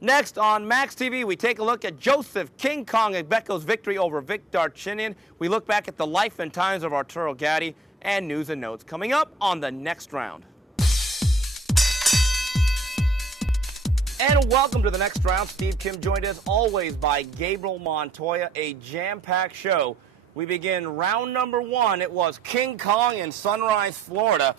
Next on Max TV, we take a look at Joseph King Kong Agbekko's victory over Vic Darchinyan. We look back at the life and times of Arturo Gatti and news and notes coming up on the next round. And welcome to the next round. Steve Kim joined as always by Gabriel Montoya, a jam-packed show. We begin round number one. It was King Kong in Sunrise, Florida.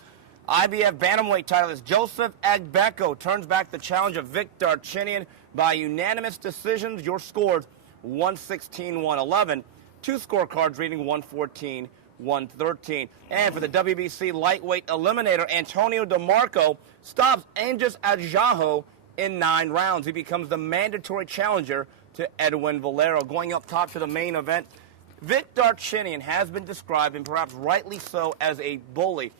IBF bantamweight titleist Joseph Agbekko turns back the challenge of Vic Darchinyan by unanimous decisions. Your scores 116-111. Two scorecards reading 114-113. And for the WBC lightweight eliminator, Antonio DeMarco stops Angus Adjaho in 9 rounds. He becomes the mandatory challenger to Edwin Valero. Going up top to the main event, Vic Darchinyan has been described, and perhaps rightly so, as a bully.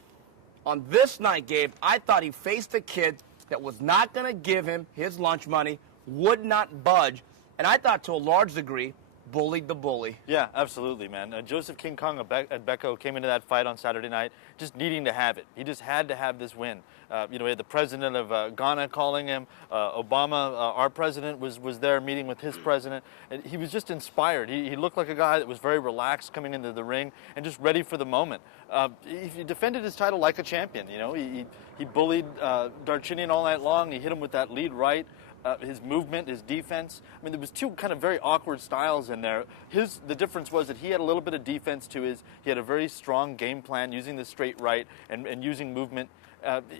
On this night, Gabe, I thought he faced a kid that was not going to give him his lunch money, would not budge, and I thought to a large degree bullied the bully. Yeah, absolutely, man. Joseph King Kong Agbekko came into that fight on Saturday night just needing to have it. He just had to have this win. We had the president of Ghana calling him. Obama, our president, was there meeting with his president. And he was just inspired. He looked like a guy that was very relaxed coming into the ring and just ready for the moment. He defended his title like a champion. He bullied Darchinyan all night long. He hit him with that lead right. His movement, his defense. I mean, there was two kind of very awkward styles in there. The difference was that he had a little bit of defense to his. He had a very strong game plan using the straight right and using movement.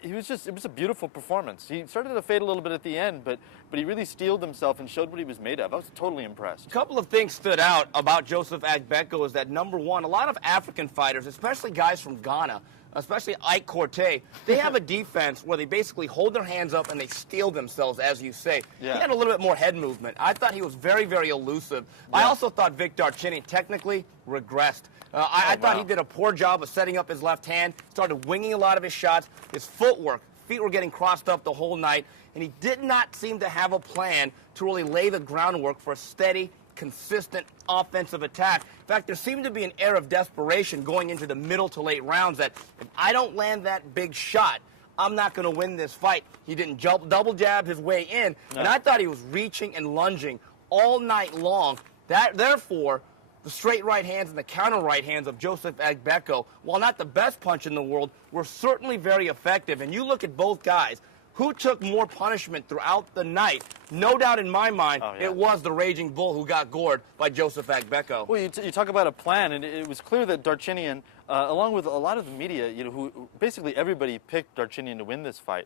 It was a beautiful performance. He started to fade a little bit at the end, but he really steeled himself and showed what he was made of. I was totally impressed. A couple of things stood out about Joseph Agbekko is that, number one, a lot of African fighters, especially guys from Ghana, especially Ike Corte, they have a defense where they basically hold their hands up and they steel themselves, as you say. Yeah. He had a little bit more head movement. I thought he was very, very elusive. Yeah. I also thought Vic Darchinyan technically regressed. I thought he did a poor job of setting up his left hand, started winging a lot of his shots. His footwork, feet were getting crossed up the whole night, and he did not seem to have a plan to really lay the groundwork for a steady, consistent offensive attack. In fact, there seemed to be an air of desperation going into the middle to late rounds that if I don't land that big shot, I'm not going to win this fight. He didn't double jab his way in, and I thought he was reaching and lunging all night long. Therefore, the straight right hands and the counter right hands of Joseph Agbekko, while not the best punch in the world, were certainly very effective. And you look at both guys, who took more punishment throughout the night? No doubt in my mind, it was the Raging Bull who got gored by Joseph Agbekko. Well, you talk about a plan, and it was clear that Darchinyan, along with a lot of the media, who basically everybody picked Darchinyan to win this fight,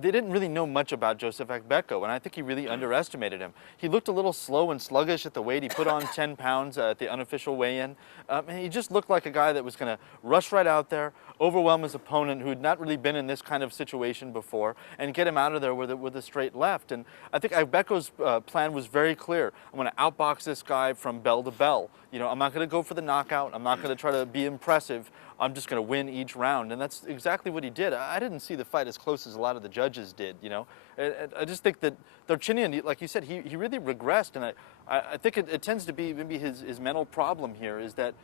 they didn't really know much about Joseph Agbekko, and I think he really underestimated him. He looked a little slow and sluggish at the weight. He put on 10 pounds at the unofficial weigh-in. And he just looked like a guy that was going to rush right out there, overwhelm his opponent who had not really been in this kind of situation before, and get him out of there with a straight left. And I think Agbekko's plan was very clear. I'm going to outbox this guy from bell to bell. I'm not going to go for the knockout. I'm not going to try to be impressive. I'm just going to win each round, and that's exactly what he did. I didn't see the fight as close as a lot of the judges did, I just think that Darchinyan, like you said, he really regressed, and I think it tends to be maybe his mental problem here is that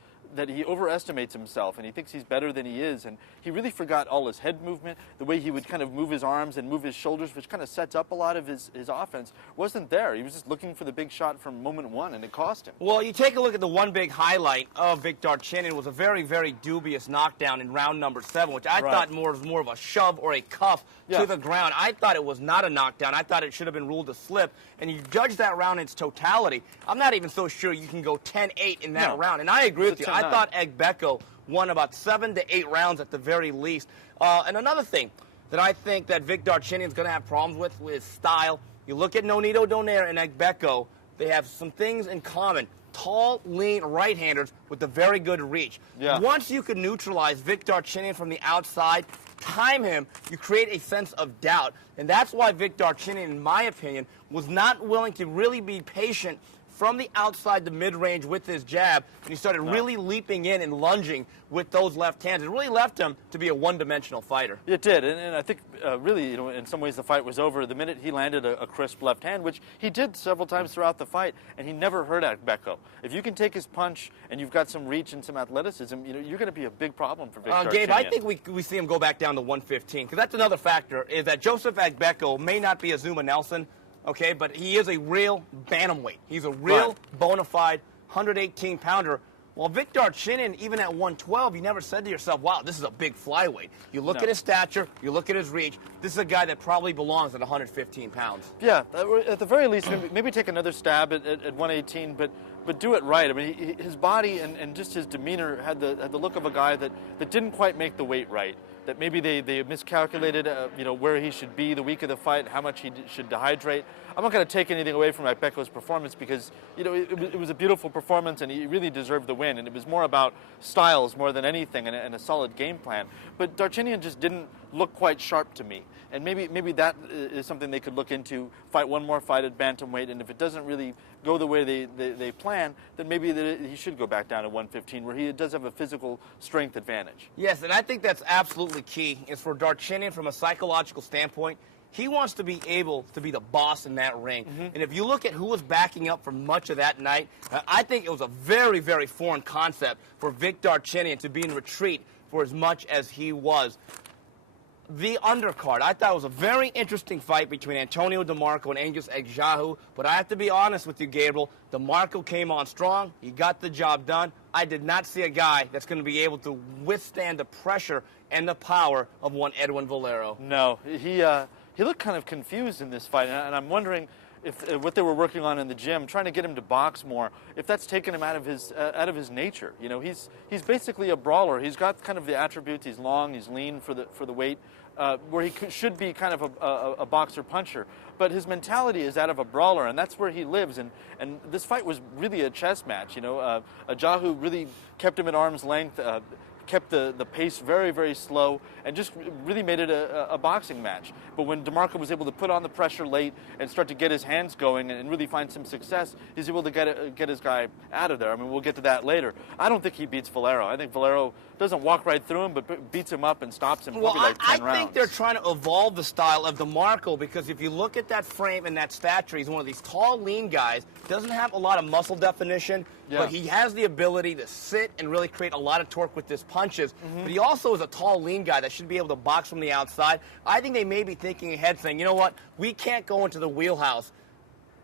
he overestimates himself, and he thinks he's better than he is, and he really forgot all his head movement, the way he would kind of move his arms and move his shoulders, which kind of sets up a lot of his offense, wasn't there. He was just looking for the big shot from moment one, and it cost him. Well, you take a look at the one big highlight of Vic Darchinyan was a very, very dubious knockdown in round number 7, which I thought was more of a shove or a cuff to the ground. I thought it was not a knockdown. I thought it should have been ruled a slip, and you judge that round in its totality. I'm not even so sure you can go 10-8 in that round, and I agree with you. I thought Agbekko won about 7 to 8 rounds at the very least. And another thing that I think that Vic Darchinyan is going to have problems with style. You look at Nonito Donaire and Agbekko, they have some things in common. Tall, lean right-handers with a very good reach. Yeah. Once you can neutralize Vic Darchinyan from the outside, time him, you create a sense of doubt. And that's why Vic Darchinyan, in my opinion, was not willing to really be patient from the outside to mid-range with his jab, and he started really leaping in and lunging with those left hands. It really left him to be a one-dimensional fighter. It did, and I think really, in some ways the fight was over the minute he landed a crisp left hand, which he did several times throughout the fight, and he never hurt Agbekko. If you can take his punch and you've got some reach and some athleticism, you're going to be a big problem for Vic Darchinyan. Gabe, I think we see him go back down to 115, because that's another factor, is that Joseph Agbekko may not be a Zuma Nelson, okay? But he is a real bantamweight. He's a real bona fide 118-pounder. Well, Vic Darchinyan, even at 112, you never said to yourself, wow, this is a big flyweight. You look at his stature, you look at his reach. This is a guy that probably belongs at 115 pounds. Yeah, at the very least, maybe take another stab at 118, but do it right. I mean, his body and just his demeanor had the look of a guy that didn't quite make the weight right. That maybe they miscalculated, where he should be the week of the fight, how much he should dehydrate. I'm not going to take anything away from Agbekko's performance because, it was a beautiful performance and he really deserved the win. And it was more about styles more than anything and a solid game plan. But Darchinyan just didn't look quite sharp to me. And maybe that is something they could look into, fight one more fight at bantamweight. And if it doesn't really go the way they plan, then maybe he should go back down to 115 where he does have a physical strength advantage. Yes, and I think that's absolutely key is for Darchinyan from a psychological standpoint. He wants to be able to be the boss in that ring. And if you look at who was backing up for much of that night, I think it was a very, very foreign concept for Vic Darchinyan to be in retreat for as much as he was. The undercard, I thought it was a very interesting fight between Antonio DeMarco and Angus Egjahu, but I have to be honest with you, Gabriel. DeMarco came on strong. He got the job done. I did not see a guy that's going to be able to withstand the pressure and the power of one Edwin Valero. No, he looked kind of confused in this fight, and I'm wondering if what they were working on in the gym, trying to get him to box more, if that's taken him out of his nature. He's basically a brawler. He's got kind of the attributes. He's long, he's lean for the weight, where he should be kind of a boxer puncher. But his mentality is that of a brawler, and that's where he lives. And this fight was really a chess match. Egjahu really kept him at arm's length. Kept the pace very, very slow and just really made it a boxing match. But when DeMarco was able to put on the pressure late and start to get his hands going and really find some success, he's able to get his guy out of there. I mean, we'll get to that later. I don't think he beats Valero. I think Valero doesn't walk right through him, but beats him up and stops him probably like 10 rounds. I think they're trying to evolve the style of DeMarco because if you look at that frame and that stature, he's one of these tall, lean guys, doesn't have a lot of muscle definition, but he has the ability to sit and really create a lot of torque with his punches. But he also is a tall, lean guy that should be able to box from the outside. I think they may be thinking ahead, saying, you know what, we can't go into the wheelhouse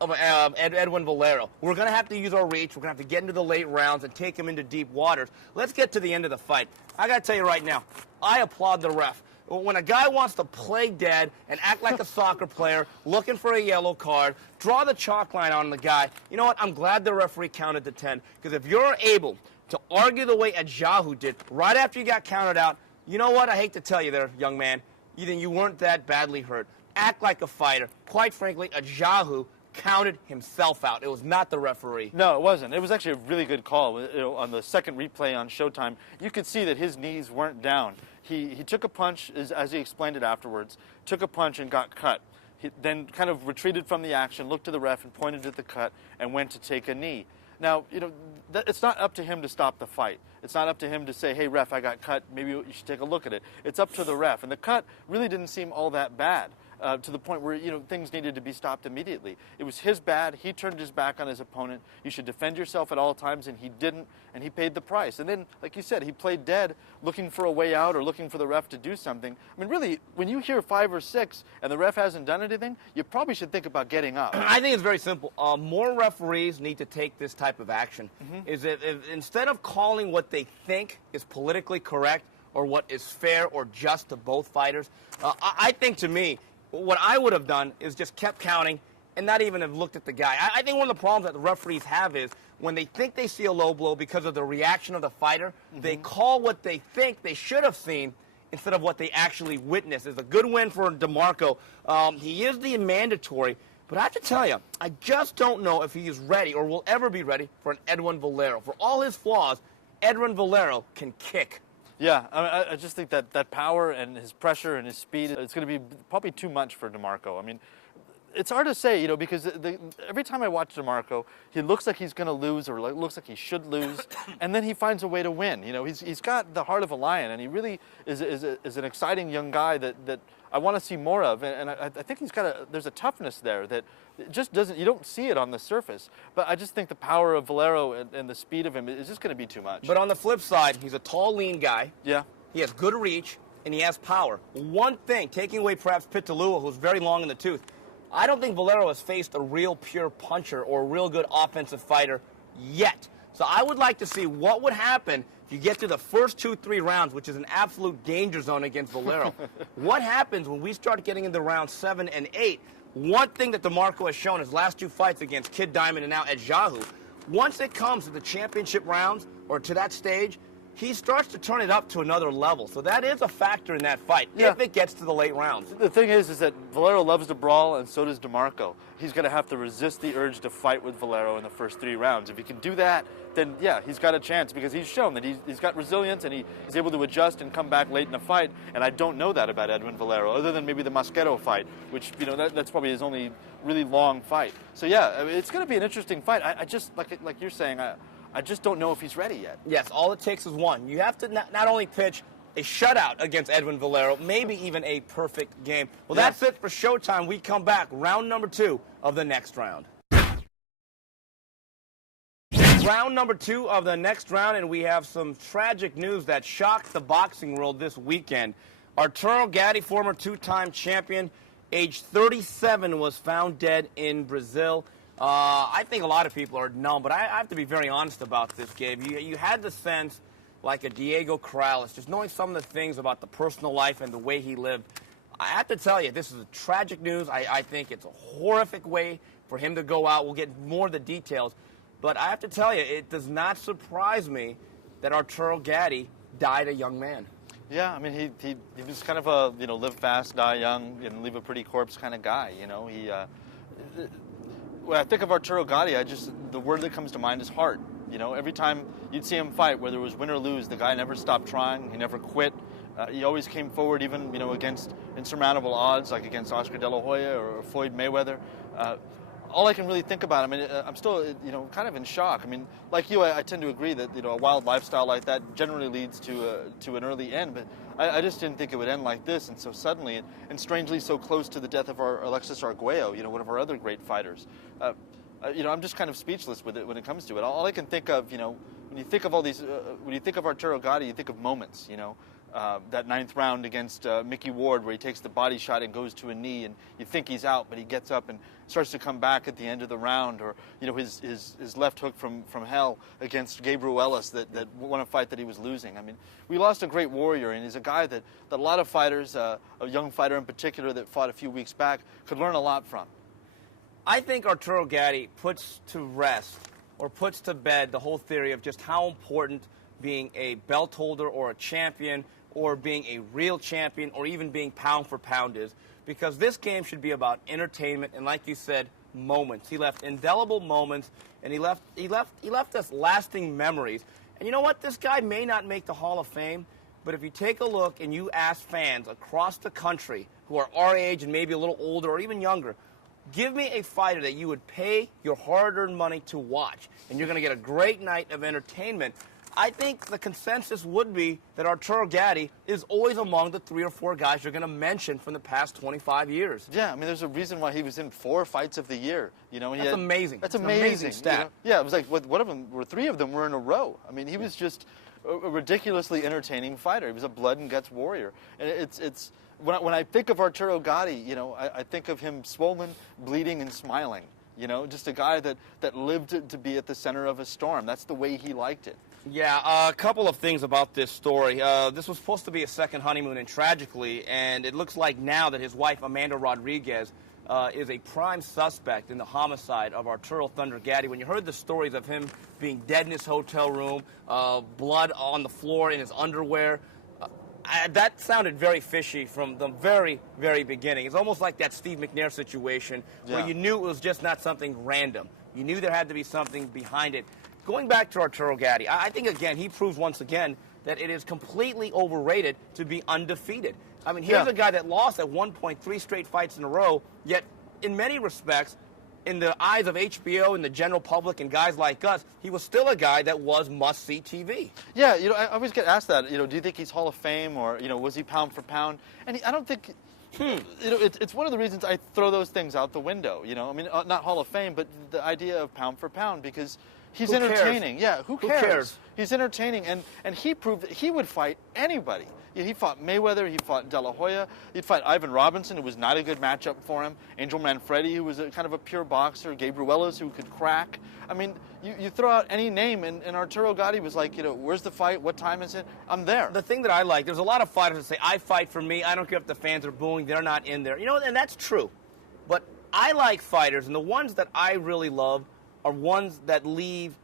of Edwin Valero. We're going to have to use our reach. We're going to have to get into the late rounds and take him into deep waters. Let's get to the end of the fight. I got to tell you right now, I applaud the ref. When a guy wants to play dead and act like a soccer player, looking for a yellow card, draw the chalk line on the guy, you know what, I'm glad the referee counted to 10. Because if you're able to argue the way Egjahu did right after you got counted out, you know what, I hate to tell you there, young man, you weren't that badly hurt. Act like a fighter. Quite frankly, Egjahu counted himself out. It was not the referee. No, it wasn't. It was actually a really good call. On the second replay on Showtime, you could see that his knees weren't down. He took a punch, as he explained it afterwards, took a punch and got cut. He then kind of retreated from the action, looked to the ref and pointed at the cut and went to take a knee. Now, it's not up to him to stop the fight. It's not up to him to say, hey, ref, I got cut. Maybe you should take a look at it. It's up to the ref. And the cut really didn't seem all that bad. To the point where, things needed to be stopped immediately. It was his bad. He turned his back on his opponent. You should defend yourself at all times, and he didn't, and he paid the price. And then, like you said, he played dead, looking for a way out or looking for the ref to do something. I mean, really, when you hear 5 or 6 and the ref hasn't done anything, you probably should think about getting up. I think it's very simple. More referees need to take this type of action. Is if instead of calling what they think is politically correct or what is fair or just to both fighters, I think, to me, what I would have done is just kept counting and not even have looked at the guy. I think one of the problems that the referees have is when they think they see a low blow because of the reaction of the fighter, they call what they think they should have seen instead of what they actually witnessed. It's a good win for DeMarco. He is the mandatory, but I have to tell you, I just don't know if he is ready or will ever be ready for an Edwin Valero. For all his flaws, Edwin Valero can kick. Yeah, I just think that power and his pressure and his speed, it's going to be probably too much for DeMarco. I mean, it's hard to say, because every time I watch DeMarco, he looks like he's going to lose or looks like he should lose, and then he finds a way to win. He's got the heart of a lion, and he really is an exciting young guy that I want to see more of. And I think there's a toughness there that just doesn't, you don't see it on the surface. But I just think the power of Valero and the speed of him is just going to be too much. But on the flip side, he's a tall, lean guy. Yeah. He has good reach, and he has power. One thing, taking away perhaps Pitalua, who's very long in the tooth, I don't think Valero has faced a real pure puncher or a real good offensive fighter yet. So I would like to see what would happen if you get to the first 2-3 rounds, which is an absolute danger zone against Valero. What happens when we start getting into rounds 7 and 8? One thing that DeMarco has shown his last 2 fights against Kid Diamond and now Ed Jahu, once it comes to the championship rounds or to that stage, he starts to turn it up to another level. So that is a factor in that fight, if it gets to the late rounds. The thing is that Valero loves to brawl, and so does DeMarco. He's going to have to resist the urge to fight with Valero in the first 3 rounds. If he can do that, then, yeah, he's got a chance, because he's shown that he's got resilience, and he's able to adjust and come back late in a fight. And I don't know that about Edwin Valero, other than maybe the Mosquero fight, which, you know, that's probably his only really long fight. So, yeah, I mean, it's going to be an interesting fight. I just, like you're saying, I just don't know if he's ready yet. Yes, all it takes is one. You have to not only pitch a shutout against Edwin Valero, maybe even a perfect game. Well, that's it for Showtime. We come back, round number 2 of the next round. Round number 2 of the next round, and we have some tragic news that shocked the boxing world this weekend. Arturo Gatti, former 2-time champion, age 37, was found dead in Brazil. I think a lot of people are numb, but I have to be very honest about this, Gabe. You had the sense, like a Diego Corrales, just knowing some of the things about the personal life and the way he lived. I have to tell you, this is a tragic news. I think it's a horrific way for him to go out. We'll get more of the details. But I have to tell you, it does not surprise me that Arturo Gatti died a young man. Yeah, I mean, he was kind of a, you know, live fast, die young, and leave a pretty corpse kind of guy, you know. When I think of Arturo Gatti, the word that comes to mind is heart. You know, every time you'd see him fight, whether it was win or lose, the guy never stopped trying. He never quit. He always came forward, even, you know, against insurmountable odds, like against Oscar De La Hoya or Floyd Mayweather. All I can really think about, I mean, I'm still, you know, kind of in shock. I mean, like you, I tend to agree that, you know, a wild lifestyle like that generally leads to an early end, but I just didn't think it would end like this, and so suddenly, and strangely so close to the death of our Alexis Arguello, you know, one of our other great fighters. You know, I'm just kind of speechless with it when it comes to it. All I can think of, you know, when you think of all these, when you think of Arturo Gatti, you think of moments, you know. That 9th round against Mickey Ward, where he takes the body shot and goes to a knee, and you think he's out, but he gets up and starts to come back at the end of the round. Or, you know, his left hook from hell against Gabriel Ellis that won a fight that he was losing. I mean, we lost a great warrior, and he's a guy that a lot of fighters, a young fighter in particular that fought a few weeks back, could learn a lot from. I think Arturo Gatti puts to rest or puts to bed the whole theory of just how important being a belt holder or a champion or being a real champion, or even being pound for pound is, because this game should be about entertainment and, like you said, moments. He left indelible moments, and he left us lasting memories. And you know what? This guy may not make the Hall of Fame, but if you take a look and you ask fans across the country who are our age and maybe a little older or even younger, give me a fighter that you would pay your hard-earned money to watch, and you're going to get a great night of entertainment. I think the consensus would be that Arturo Gatti is always among the 3 or 4 guys you're going to mention from the past 25 years. Yeah, I mean, there's a reason why he was in 4 fights of the year. You know, that's amazing. That's amazing. Amazing stat. You know? Yeah, it was like one of them, or 3 of them were in a row. I mean, he was just a ridiculously entertaining fighter. He was a blood and guts warrior, and it's when I think of Arturo Gatti, you know, I think of him swollen, bleeding, and smiling. You know, just a guy that lived to be at the center of a storm. That's the way he liked it. Yeah, a couple of things about this story. This was supposed to be a second honeymoon, and tragically, and it looks like now that his wife, Amanda Rodriguez, is a prime suspect in the homicide of Arturo Thunder Gatti. When you heard the stories of him being dead in his hotel room, blood on the floor in his underwear, that sounded very fishy from the very, very beginning. It's almost like that Steve McNair situation where you knew it was just not something random. You knew there had to be something behind it. Going back to Arturo Gatti, I think, again, he proves once again that it is completely overrated to be undefeated. I mean, here's a guy that lost at 1 point 3 straight fights in a row, yet in many respects, in the eyes of HBO and the general public and guys like us, he was still a guy that was must-see TV. Yeah, you know, I always get asked that, you know, do you think he's Hall of Fame, or, you know, was he pound for pound? And I don't think, you know, it's one of the reasons I throw those things out the window, you know. I mean, not Hall of Fame, but the idea of pound for pound, because He's Who cares? entertaining. Yeah, who cares? cares? He's entertaining, and he proved that he would fight anybody. Yeah, he fought Mayweather, he fought De La Hoya, he'd fight Ivan Robinson, who was not a good matchup for him, Angel Manfredi, who was kind of a pure boxer, Gabe Ruelas, who could crack. I mean, you throw out any name, and Arturo Gatti was like, where's the fight? What time is it? I'm there. The thing that I like, there's a lot of fighters that say, I fight for me. I don't care if the fans are booing. They're not in there. And that's true. But I like fighters, and the ones that I really love are ones that leave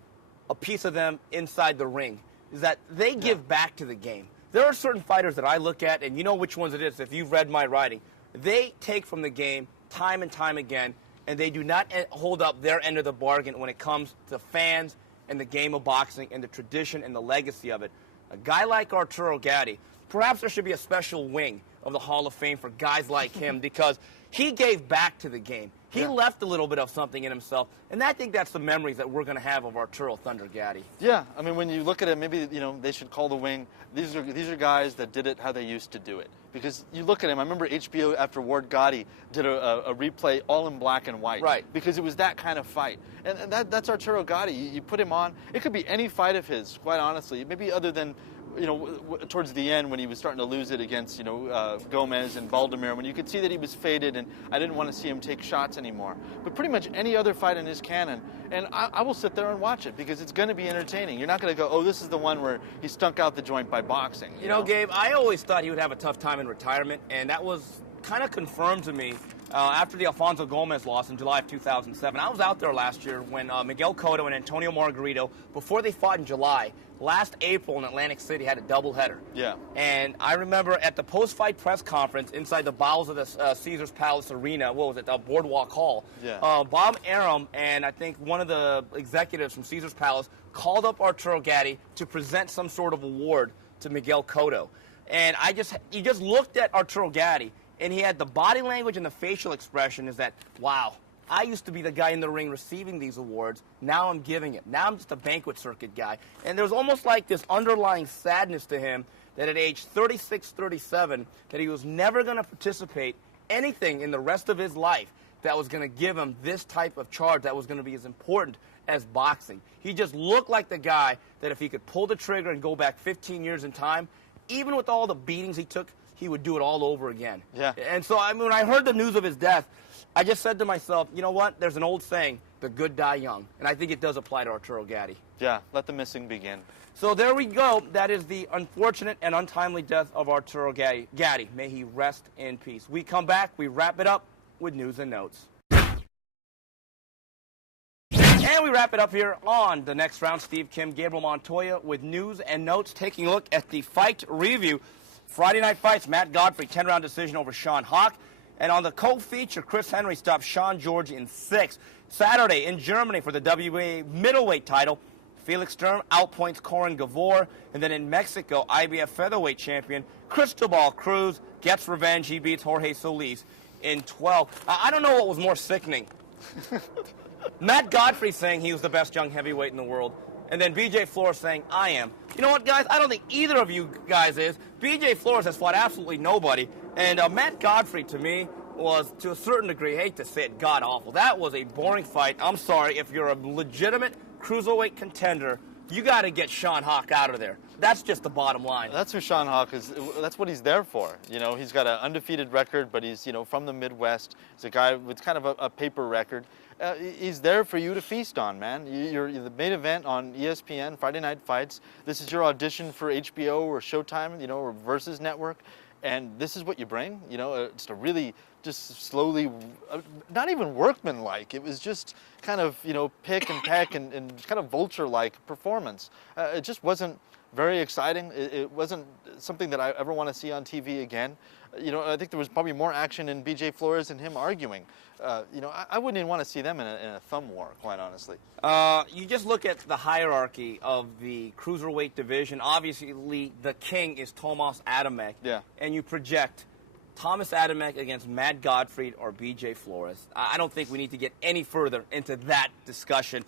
a piece of them inside the ring, is that they give back to the game. There are certain fighters that I look at, and you know which ones it is if you've read my writing. They take from the game time and time again, and they do not hold up their end of the bargain when it comes to fans and the game of boxing and the tradition and the legacy of it. A guy like Arturo Gatti, perhaps there should be a special wing of the Hall of Fame for guys like him because he gave back to the game. He left a little bit of something in himself, and I think that's the memories that we're going to have of Arturo Thunder Gatti. Yeah, I mean, when you look at it, maybe they should call the wing. These are guys that did it how they used to do it. Because you look at him, I remember HBO after Ward Gotti did a replay all in black and white. Right. Because it was that kind of fight, and that's Arturo Gatti. You put him on, it could be any fight of his, quite honestly. Maybe other than towards the end when he was starting to lose it against, Gomez and Baldomir, when you could see that he was faded and I didn't want to see him take shots anymore. But pretty much any other fight in his canon, and I will sit there and watch it because it's going to be entertaining. You're not going to go, oh, this is the one where he stunk out the joint by boxing. You know, Gabe, I always thought he would have a tough time in retirement, and that was kind of confirmed to me after the Alfonso Gomez loss in July of 2007. I was out there last year when Miguel Cotto and Antonio Margarito, before they fought in July, last April in Atlantic City, had a doubleheader. Yeah. And I remember at the post-fight press conference inside the bowels of the Caesars Palace Arena, what was it, Boardwalk Hall, Bob Arum and I think one of the executives from Caesars Palace called up Arturo Gatti to present some sort of award to Miguel Cotto. And you just looked at Arturo Gatti, and he had the body language and the facial expression is that, wow, I used to be the guy in the ring receiving these awards. Now I'm giving it. Now I'm just a banquet circuit guy. And there was almost like this underlying sadness to him that at age 36, 37, that he was never going to participate anything in the rest of his life that was going to give him this type of charge that was going to be as important as boxing. He just looked like the guy that if he could pull the trigger and go back 15 years in time, even with all the beatings he took, he would do it all over again. Yeah. And so, when I heard the news of his death, I just said to myself, you know what? There's an old saying, the good die young. And I think it does apply to Arturo Gatti. Yeah, let the missing begin. So there we go. That is the unfortunate and untimely death of Arturo Gatti. May he rest in peace. We come back, we wrap it up with news and notes. And we wrap it up here on the next round. Steve Kim, Gabriel Montoya with news and notes, taking a look at the fight review. Friday night fights, Matt Godfrey, 10-round decision over Sean Hawk. And on the co-feature, Chris Henry stopped Sean George in 6. Saturday in Germany for the WBA middleweight title, Felix Sturm outpoints Corin Gavor. And then in Mexico, IBF featherweight champion Cristobal Cruz gets revenge. He beats Jorge Solis in 12. I don't know what was more sickening. Matt Godfrey saying he was the best young heavyweight in the world, and then B.J. Flores saying, I am. You know what, guys? I don't think either of you guys is. B.J. Flores has fought absolutely nobody, and Matt Godfrey, to me, was, to a certain degree, hate to say it, god-awful. That was a boring fight. I'm sorry. If you're a legitimate cruiserweight contender, you got to get Sean Hawk out of there. That's just the bottom line. That's who Sean Hawk is. That's what he's there for. He's got an undefeated record, but he's, from the Midwest. He's a guy with kind of a paper record. He's there for you to feast on, man. You're the main event on ESPN, Friday Night Fights. This is your audition for HBO or Showtime, or Versus Network. And this is what you bring, just a really just slowly, not even workmanlike. It was just kind of, pick and peck and kind of vulture-like performance. It just wasn't very exciting. It wasn't something that I ever want to see on TV again. I think there was probably more action in B.J. Flores and him arguing. I wouldn't even want to see them in a thumb war, quite honestly. You just look at the hierarchy of the cruiserweight division. Obviously, the king is Tomas Adamek. Yeah. And you project Thomas Adamek against Matt Godfrey or B.J. Flores. I don't think we need to get any further into that discussion.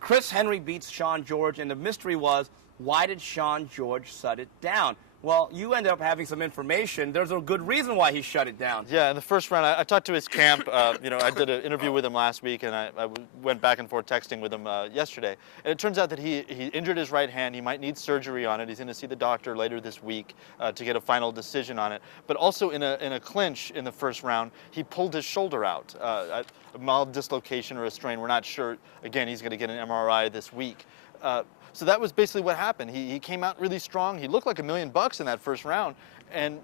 Chris Henry beats Sean George, and the mystery was, why did Sean George shut it down? Well, you ended up having some information. There's a good reason why he shut it down. Yeah, in the first round, I talked to his camp. I did an interview with him last week, and I went back and forth texting with him yesterday. And it turns out that he injured his right hand. He might need surgery on it. He's going to see the doctor later this week to get a final decision on it. But also in a clinch in the first round, he pulled his shoulder out. A mild dislocation or a strain. We're not sure. Again, he's going to get an MRI this week. So that was basically what happened. He came out really strong. He looked like $1 million in that first round. And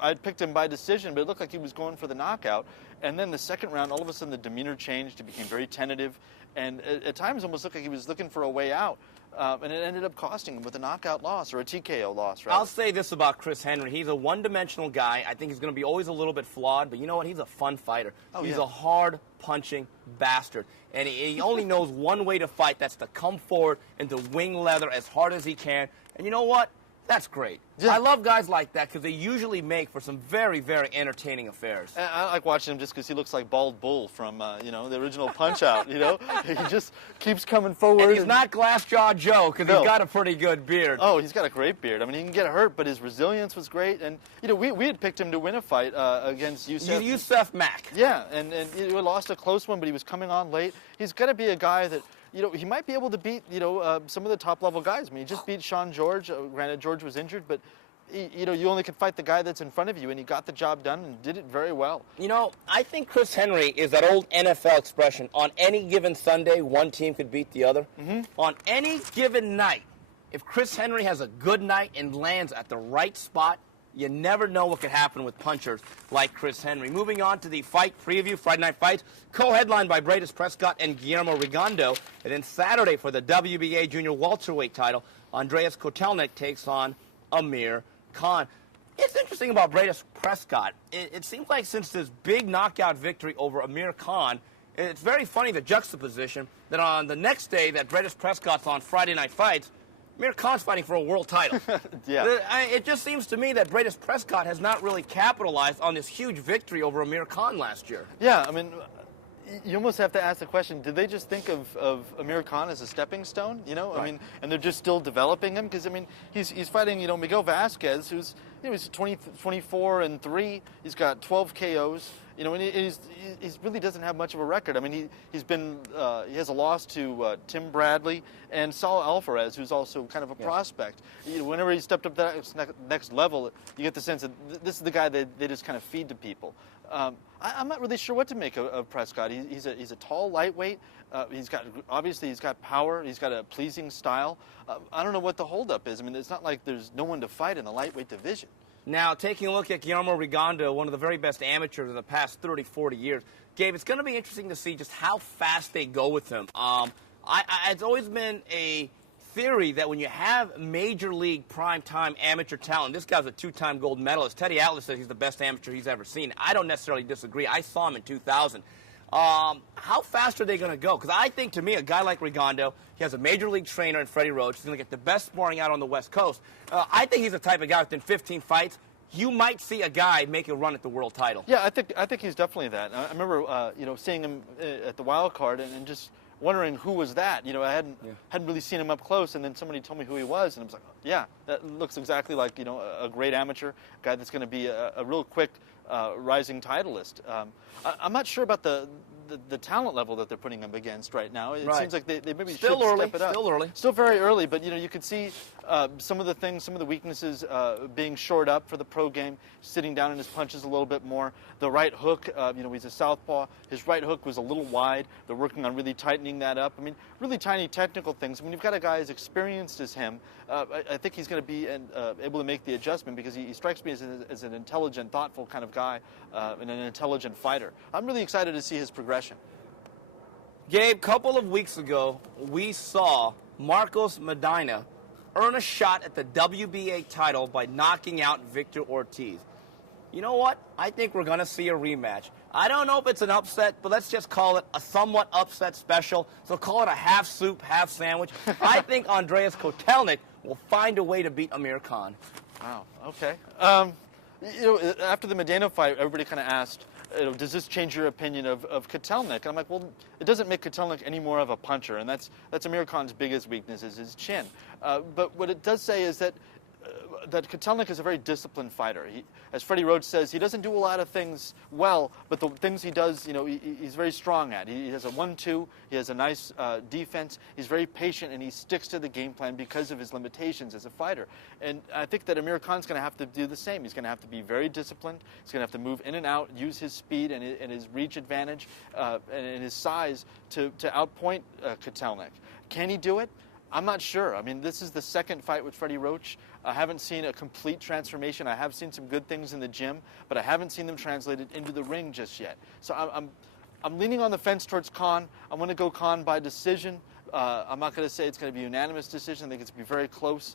I picked him by decision, but it looked like he was going for the knockout. And then the second round, all of a sudden the demeanor changed. He became very tentative. And at times almost looked like he was looking for a way out. And it ended up costing him with a knockout loss, or a TKO loss, rather. I'll say this about Chris Henry. He's a one-dimensional guy. I think he's going to be always a little bit flawed, but you know what? He's a fun fighter. He's a hard-punching bastard. And he only knows one way to fight. That's to come forward and to wing leather as hard as he can. And you know what? That's great. Yeah. I love guys like that because they usually make for some very, very entertaining affairs. And I like watching him just because he looks like Bald Bull from, the original Punch-Out, He just keeps coming forward. And he's not Glass-Jaw Joe because he's got a pretty good beard. Oh, he's got a great beard. I mean, he can get hurt, but his resilience was great. And, we had picked him to win a fight against Yusuf Mack. Yeah, and he lost a close one, but he was coming on late. He's got to be a guy that... he might be able to beat, some of the top-level guys. I mean, he just beat Sean George. Granted, George was injured, but, you only can fight the guy that's in front of you, and he got the job done and did it very well. I think Chris Henry is that old NFL expression, on any given Sunday, one team could beat the other. Mm-hmm. On any given night, if Chris Henry has a good night and lands at the right spot, you never know what could happen with punchers like Chris Henry. Moving on to the fight preview, Friday Night Fights, co-headlined by Bradis Prescott and Guillermo Rigondeaux. And then Saturday for the WBA Junior Welterweight title, Andreas Kotelnik takes on Amir Khan. It's interesting about Bradis Prescott. It seems like since this big knockout victory over Amir Khan, it's very funny, the juxtaposition, that on the next day that Bradis Prescott's on Friday Night Fights, Amir Khan's fighting for a world title. Yeah. It just seems to me that Bradis Prescott has not really capitalized on this huge victory over Amir Khan last year. Yeah, I mean, you almost have to ask the question, did they just think of Amir Khan as a stepping stone? Right. I mean, and they're just still developing him? Because, I mean, he's fighting, Miguel Vasquez, who's, he's 24-3. He's got 12 KOs. And he really doesn't have much of a record. I mean, he has a loss to Tim Bradley and Saul Alvarez, who's also kind of a prospect. Whenever he stepped up to that next level, you get the sense that this is the guy that they just kind of feed to people. I'm not really sure what to make of Prescott. He's a tall lightweight. He's got power. He's got a pleasing style. I don't know what the holdup is. I mean, it's not like there's no one to fight in the lightweight division. Now, taking a look at Guillermo Rigondeaux, one of the very best amateurs of the past 30, 40 years, Gabe, it's going to be interesting to see just how fast they go with him. It's always been a theory that when you have major league prime-time amateur talent, this guy's a two-time gold medalist. Teddy Atlas says he's the best amateur he's ever seen. I don't necessarily disagree. I saw him in 2000. How fast are they going to go? Because I think, to me, a guy like Rigondeaux, he has a major league trainer in Freddie Roach. He's going to get the best sparring out on the West Coast. I think he's the type of guy within 15 fights, you might see a guy make a run at the world title. Yeah, I think he's definitely that. I remember, seeing him at the wild card and just wondering who was that. I hadn't really seen him up close, and then somebody told me who he was, and I was like, yeah, that looks exactly like a great amateur guy that's going to be a real quick rising titleist. I'm not sure about the talent level that they're putting him against right now. It seems like they maybe should step it up. Still early. Still very early, but you could see some of the things, some of the weaknesses being shored up for the pro game, sitting down in his punches a little bit more. The right hook, he's a southpaw. His right hook was a little wide. They're working on really tightening that up. I mean, really tiny technical things. When you've got a guy as experienced as him, I think he's going to be able to make the adjustment because he strikes me as an intelligent, thoughtful kind of guy and an intelligent fighter. I'm really excited to see his progression. Gabe, a couple of weeks ago, we saw Marcos Medina earn a shot at the WBA title by knocking out Victor Ortiz. You know what? I think we're going to see a rematch. I don't know if it's an upset, but let's just call it a somewhat upset special. So call it a half soup, half sandwich. I think Andreas Kotelnik will find a way to beat Amir Khan. Wow, okay. After the Medina fight, everybody kind of asked, does this change your opinion of Kotelnik? And I'm like, well, it doesn't make Kotelnik any more of a puncher, and that's Amir Khan's biggest weakness is his chin. But what it does say is that that Kotelnik is a very disciplined fighter. As Freddie Roach says, he doesn't do a lot of things well, but the things he does, he's very strong at. He has a 1-2. He has a nice defense. He's very patient, and he sticks to the game plan because of his limitations as a fighter. And I think that Amir Khan's going to have to do the same. He's going to have to be very disciplined. He's going to have to move in and out, use his speed and his reach advantage and his size to outpoint Kotelnik. Can he do it? I'm not sure. I mean, this is the second fight with Freddie Roach. I haven't seen a complete transformation. I have seen some good things in the gym, but I haven't seen them translated into the ring just yet. So I'm leaning on the fence towards Khan. I'm going to go Khan by decision. I'm not going to say it's going to be a unanimous decision. I think it's going to be very close.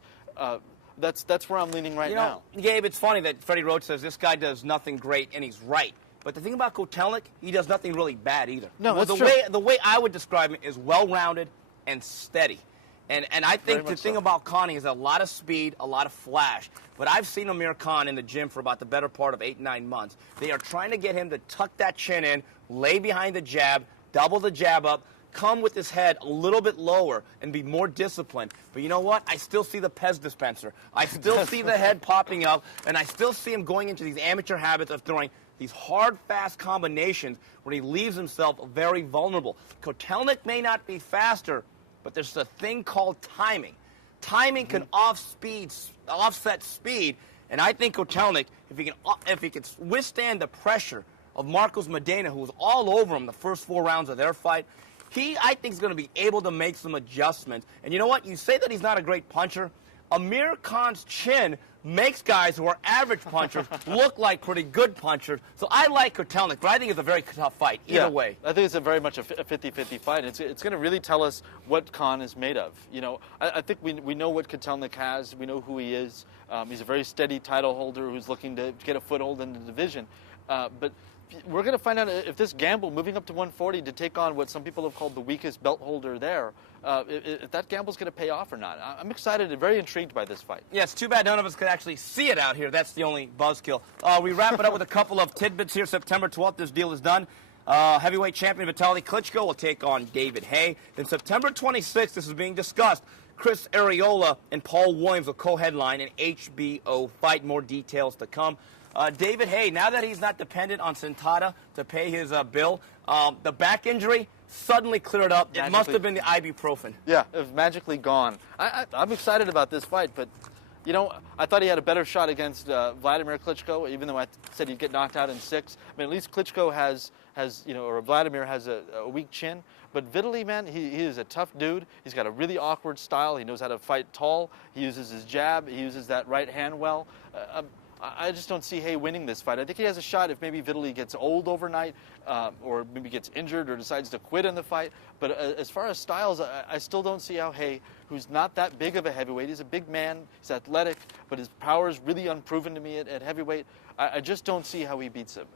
That's where I'm leaning right now. Gabe, it's funny that Freddie Roach says this guy does nothing great, and he's right. But the thing about Kotelnik, he does nothing really bad either. No, well, that's true. The way I would describe him is well-rounded and steady. And I think the thing about Khan is a lot of speed, a lot of flash. But I've seen Amir Khan in the gym for about the better part of 8-9 months. They are trying to get him to tuck that chin in, lay behind the jab, double the jab up, come with his head a little bit lower and be more disciplined. But you know what? I still see the Pez dispenser. I still see the head popping up, and I still see him going into these amateur habits of throwing these hard, fast combinations where he leaves himself very vulnerable. Kotelnik may not be faster, but there's a thing called timing. Timing can offset speed, and I think Kotelnik, if he can withstand the pressure of Marcos Medina, who was all over him the first 4 rounds of their fight, I think is going to be able to make some adjustments. And you know what? You say that he's not a great puncher. Amir Khan's chin makes guys who are average punchers look like pretty good punchers. So I like Kotelnik, but I think it's a very tough fight either way. I think it's very much a 50-50 fight. It's going to really tell us what Khan is made of. I think we know what Kotelnik has. We know who he is. He's a very steady title holder who's looking to get a foothold in the division. But we're going to find out if this gamble, moving up to 140 to take on what some people have called the weakest belt holder there, if that gamble's going to pay off or not. I'm excited and very intrigued by this fight. Yeah, it's too bad none of us could actually see it out here. That's the only buzzkill. We wrap it up with a couple of tidbits here. September 12th, this deal is done. Heavyweight champion Vitaly Klitschko will take on David Haye. Then September 26th, this is being discussed. Chris Arreola and Paul Williams will co-headline an HBO fight. More details to come. David Haye, now that he's not dependent on Sentada to pay his bill, the back injury suddenly cleared up. It must have been the ibuprofen. Yeah, it was magically gone. I'm excited about this fight, but, I thought he had a better shot against Vladimir Klitschko, even though I said he'd get knocked out in 6. I mean, at least Klitschko has or Vladimir has a weak chin. But Vitaly, man, he is a tough dude. He's got a really awkward style. He knows how to fight tall. He uses his jab. He uses that right hand well. I just don't see Haye winning this fight. I think he has a shot if maybe Vitaly gets old overnight or maybe gets injured or decides to quit in the fight. But as far as styles, I still don't see how Haye, who's not that big of a heavyweight, he's a big man, he's athletic, but his power is really unproven to me at heavyweight. I just don't see how he beats him.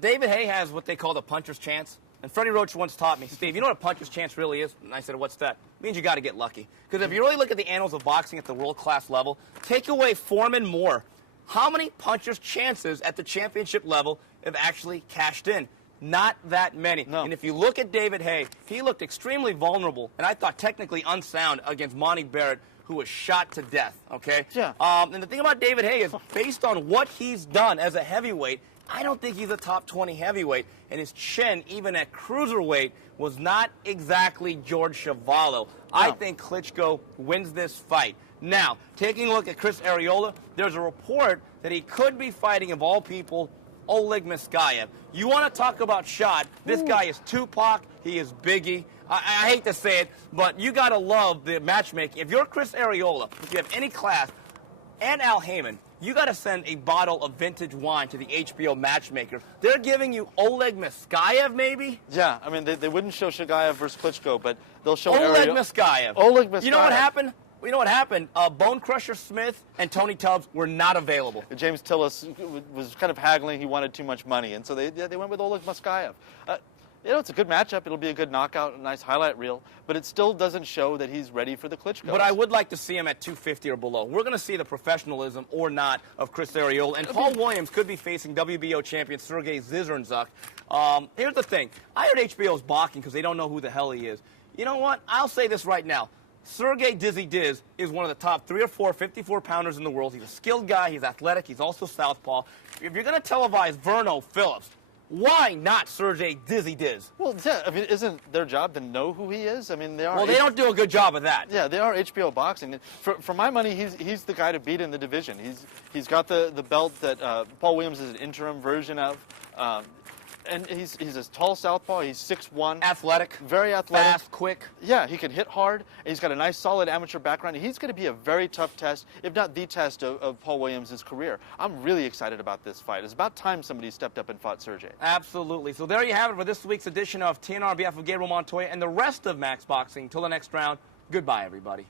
David Haye has what they call the puncher's chance. And Freddie Roach once taught me, Steve, you know what a puncher's chance really is? And I said, what's that? It means you got to get lucky. Because if you really look at the annals of boxing at the world-class level, take away Foreman Moore, how many punchers' chances at the championship level have actually cashed in? Not that many. No. And if you look at David Haye, he looked extremely vulnerable, and I thought technically unsound against Monty Barrett, who was shot to death, okay? Yeah. And the thing about David Haye is, based on what he's done as a heavyweight, I don't think he's a top 20 heavyweight, and his chin, even at cruiserweight, was not exactly George Chuvalo. No. I think Klitschko wins this fight. Now, taking a look at Chris Arreola, there's a report that he could be fighting, of all people, Oleg Muskayev. You want to talk about shot? This guy is Tupac. He is Biggie. I hate to say it, but you got to love the matchmaking. If you're Chris Arreola, if you have any class, and Al Heyman, you got to send a bottle of vintage wine to the HBO matchmaker. They're giving you Oleg Muskayev, maybe? Yeah, I mean, they wouldn't show Shagayev versus Klitschko, but they'll show Oleg Muskayev. Oleg Muskayev. You know what happened? You know what happened? Bone Crusher Smith and Tony Tubbs were not available. James Tillis was kind of haggling. He wanted too much money, and so they went with Oleg Muskayev. It's a good matchup. It'll be a good knockout, a nice highlight reel, but it still doesn't show that he's ready for the Klitschko. But I would like to see him at 250 or below. We're going to see the professionalism or not of Chris Arreola, and Paul Williams could be facing WBO champion Sergey Zizernzuk. Here's the thing. I heard HBO's balking because they don't know who the hell he is. You know what? I'll say this right now. Sergey Dizzy Diz is one of the top 3 or 4 54-pounders in the world. He's a skilled guy. He's athletic. He's also southpaw. If you're going to televise Verno Phillips, why not Sergey Dizzy Diz? Well, yeah, I mean, isn't their job to know who he is? I mean, they are. Well, they don't do a good job of that. Yeah, they are HBO boxing. For my money, he's the guy to beat in the division. He's got the belt that Paul Williams is an interim version of. And he's a tall southpaw. He's 6'1". Athletic. Very athletic. Fast, quick. Yeah, he can hit hard. And he's got a nice, solid amateur background. He's going to be a very tough test, if not the test, of Paul Williams' career. I'm really excited about this fight. It's about time somebody stepped up and fought Sergey. Absolutely. So there you have it for this week's edition of TNR on behalf of Gabriel Montoya and the rest of Max Boxing. Till the next round, goodbye, everybody.